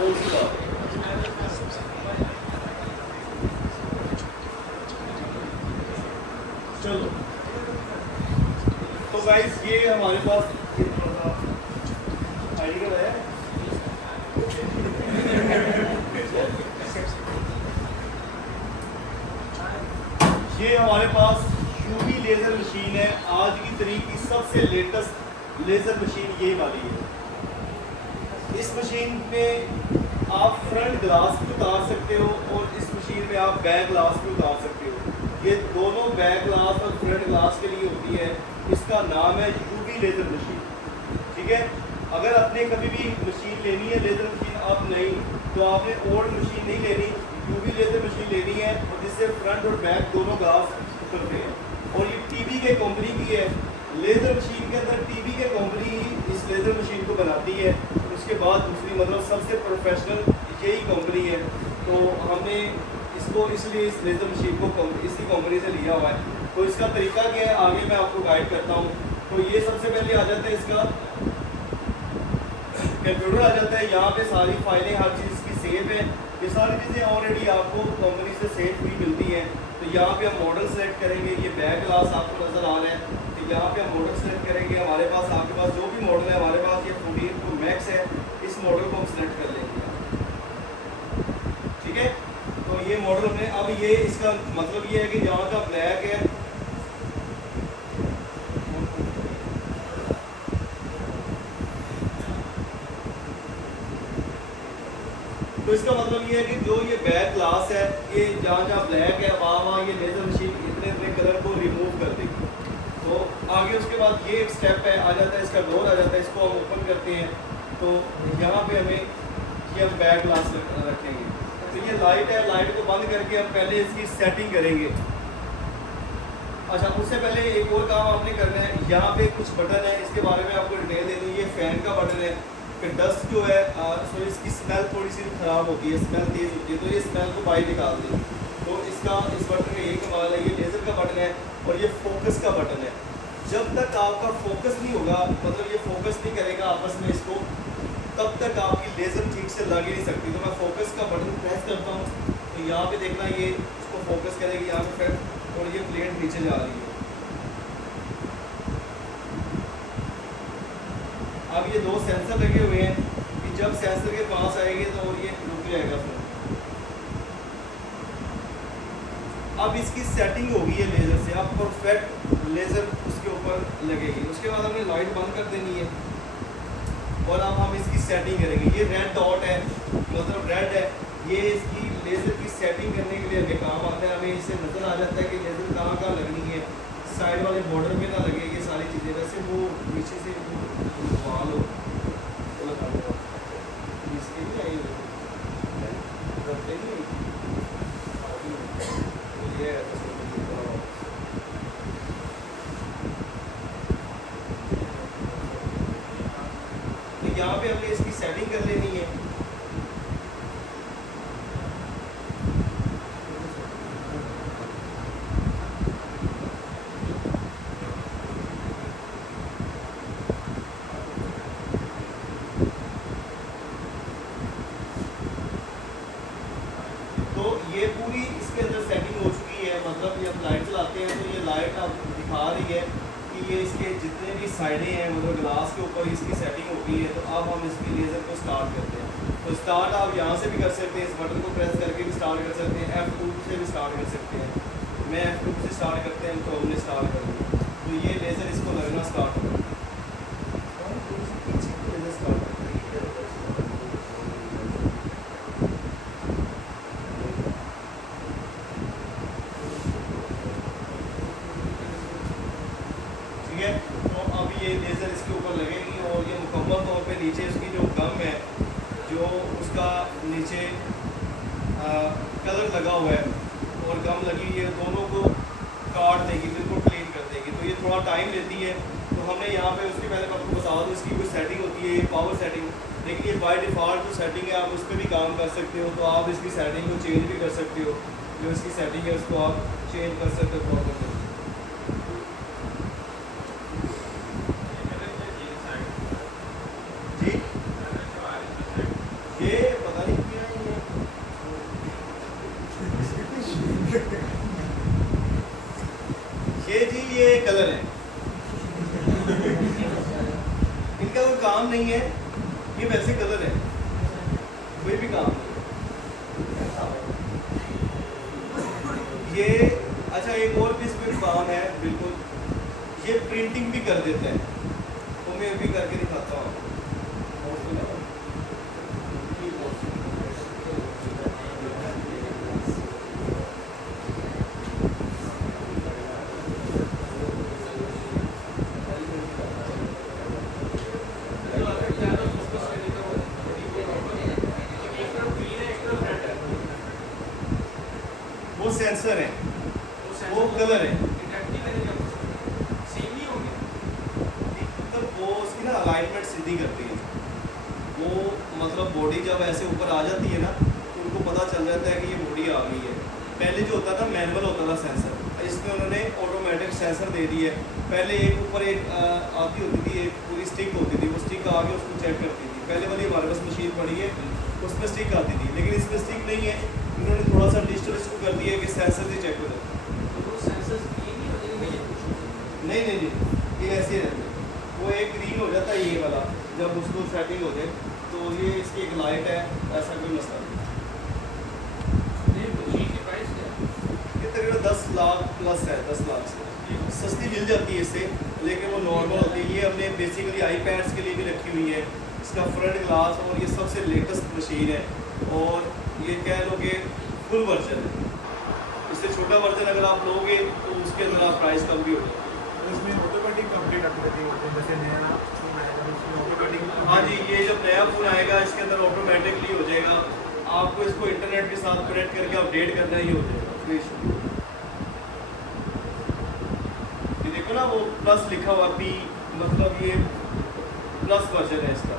कौन सी बात? चलो तो गाइस ये हमारे पास आईडी कार्ड है। ये हमारे पास यूवी लेज़र मशीन है। आज की तारीख की सबसे लेटेस्ट लेज़र मशीन ये वाली है। इस मशीन में आप फ्रंट ग्लास भी उतार सकते हो और इस मशीन में आप बैक ग्लास भी उतार सकते हो। ये दोनों बैक ग्लास और फ्रंट ग्लास के लिए होती है। इसका नाम है यूवी लेज़र मशीन। ठीक है, अगर आपने कभी भी मशीन लेनी है लेज़र मशीन आप नहीं, तो आपने ओल्ड मशीन नहीं लेनी, यूवी लेज़र मशीन लेनी है और जिससे फ्रंट और बैक दोनों ग्लास उतरते हैं। और ये टीवी के कंपनी की है। लेज़र मशीन के अंदर टीवी के कंपनी इस लेज़र मशीन को बनाती है। उसके बाद दूसरी मतलब सबसे प्रोफेशनल यही कंपनी है। तो हमने इसको इसलिए इस लेज़र मशीन को इसी कंपनी से लिया हुआ है। तो इसका तरीका क्या है आगे मैं आपको गाइड करता हूँ। तो ये सबसे पहले आ जाता है इसका कंप्यूटर आ जाता है। यहाँ पे सारी फाइलें हर चीज़ की सेव है। ये सारी चीज़ें ऑलरेडी आपको कंपनी से सेव हुई मिलती हैं। तो यहाँ पे हम मॉडल सेलेक्ट करेंगे। ये बैक ग्लास आपको नज़र आ रहा है। तो यहाँ पे हम मॉडल सेलेक्ट करेंगे। हमारे पास आपके पास जो भी मॉडल है, हमारे पास ये 14 Pro Max है। इस मॉडल को हम सेलेक्ट कर लेंगे। ठीक है, तो ये मॉडल हमने अब ये इसका मतलब ये है कि यहाँ का ब्लैक है, तो इसका मतलब ये है कि जो ये बैक ग्लास है ये जहाँ जहाँ ब्लैक है वहाँ ये लेज़र मशीन इतने इतने कलर को रिमूव कर देगी। तो आगे उसके बाद ये एक स्टेप है आ जाता है, इसका डोर आ जाता है। इसको हम ओपन करते हैं तो यहाँ पे हमें ये हम बैक ग्लास रखेंगे। तो ये लाइट है, लाइट को बंद करके हम पहले इसकी सेटिंग करेंगे। अच्छा, उससे पहले एक और काम आपने करना है। यहाँ पे कुछ बटन है, इसके बारे में आपको डिटेल दे दूँ। ये फ़ैन का बटन है। फिर डस्ट जो है सो इसकी स्मेल थोड़ी सी ख़राब होती है, स्मेल तेज़ होती है, तो ये स्मेल को बाहर निकाल दें। तो इसका इस बटन का यही कमाल है। ये लेज़र का बटन है और ये फोकस का बटन है। जब तक आपका फोकस नहीं होगा, मतलब ये फोकस नहीं करेगा आपस में इसको, तब तक आपकी लेज़र ठीक से लग ही नहीं सकती। तो मैं फोकस का बटन प्रेस करता हूँ तो यहाँ पे देखना ये इसको फोकस करेगी यहाँ पे फिर, और ये प्लेट नीचे जा रही है। अब ये दो सेंसर लगे हुए हैं कि जब सेंसर के पास आएंगे तो ये रुक जाएगा फिर। अब इसकी सेटिंग होगी है लेज़र से, अब परफेक्ट लेज़र उसके ऊपर लगेगी। उसके बाद हमें लाइट बंद कर देनी है और अब हम इसकी सेटिंग करेंगे। ये रेड डॉट है, मतलब रेड है, ये इसकी लेज़र की सेटिंग करने के लिए हमें काम आता है। हमें इससे नज़र आ जाता है कि लेज़र कहाँ कहाँ लगनी है, साइड वाले बॉर्डर में ना लगे ये सारी चीज़ें। वैसे वो नीचे से वाल हो इसके भी आई करते नहीं ये तो यहाँ पे हमने इसकी सेटिंग कर लेनी है। तो ये पूरी इसके अंदर सेटिंग हो चुकी है। मतलब ये हम लाइट चलाते हैं तो ये लाइट अब दिखा रही है कि ये इसके जितने भी साइडें हैं मतलब ग्लास के ऊपर इसकी सेटिंग हो गई है। तो अब हम इसकी लेज़र को स्टार्ट करते हैं। तो स्टार्ट आप यहाँ से भी कर सकते हैं, इस बटन को प्रेस करके भी स्टार्ट कर सकते हैं, F2 से भी स्टार्ट कर सकते हैं। मैं F2 से स्टार्ट करते हैं तो हमने स्टार्ट कर दिया। तो ये लेज़र इसको लगना स्टार्ट हो लेज़र स्टार्ट ठीक है। तो अब ये लेज़र इसके ऊपर लगेगी और ये मुकम्मल तौर पे नीचे उसकी जो गम है, जो उसका नीचे कलर लगा हुआ है और गम लगी हुई है, दोनों को काट देगी, बिल्कुल क्लीन कर देगी। तो ये थोड़ा टाइम लेती है। तो हमने यहाँ पे उसके पहले आपको बता दूँ इसकी कोई सेटिंग होती है, ये पावर सेटिंग, लेकिन ये बाय डिफ़ॉल्ट जो सेटिंग है आप उस पर भी काम कर सकते हो। तो आप इसकी सेटिंग को चेंज भी कर सकते हो। जो इसकी सेटिंग है उसको आप चेंज कर सकते हो प्रॉपर। जी ये पता नहीं है, ये वैसे कलर है, कोई भी काम नहीं। ये अच्छा एक और भी इसमें काम है बिल्कुल, ये प्रिंटिंग भी कर देता है, तो मैं भी करके दिखाता हूँ। वो सेंसर है, वो कलर है, मतलब वो उसकी ना अलाइनमेंट सीधी करती है। वो मतलब बॉडी जब ऐसे ऊपर आ जाती है ना, तो उनको पता चल जाता है कि ये बॉडी आ गई है। पहले जो होता था मैनुअल होता था सेंसर, इसमें उन्होंने ऑटोमेटिक सेंसर दे दी है। पहले एक ऊपर एक आती होती थी, एक पूरी स्टिक होती थी, वो स्टिक आगे उसको चेक करती थी। पहले वाली हमारे पास मशीन पड़ी है, उसमें स्टिक आती थी, लेकिन इसमें स्टिक नहीं है। उन्होंने थोड़ा सा डिजिटल इसको कर दिया है कि सेंसर से चेक हो जाए। नहीं नहीं नहीं, ये ऐसे रहते हैं। वो एक ग्रीन हो जाता है ये वाला, जब उसको सेटिंग हो जाए, तो ये इसकी एक लाइट है, ऐसा कोई मसला नहीं। ये तकरीबन 10 लाख प्लस है, 10 लाख से सस्ती मिल जाती है इससे, लेकिन वो नॉर्मल होती है। ये हमने बेसिकली आई पैड्स के लिए भी रखी हुई है। इसका फ्रंट ग्लास और ये सबसे लेटेस्ट मशीन है, और ये कह लो कि फुल वर्जन है। इससे छोटा वर्जन अगर आप लोगे तो उसके अंदर आप प्राइस कम भी हो जाए। इसमें ऑटोमेटिक अपडेट आपको जैसे नया फोन आएगा उसमें ऑटोमेटिक। हाँ जी, ये जब नया फ़ोन आएगा इसके अंदर ऑटोमेटिकली हो जाएगा। आपको इसको इंटरनेट के साथ कनेक्ट करके अपडेट करना ही हो जाएगा। ये देखो ना, वो प्लस लिखा हुआ पी, मतलब ये प्लस वर्जन है इसका।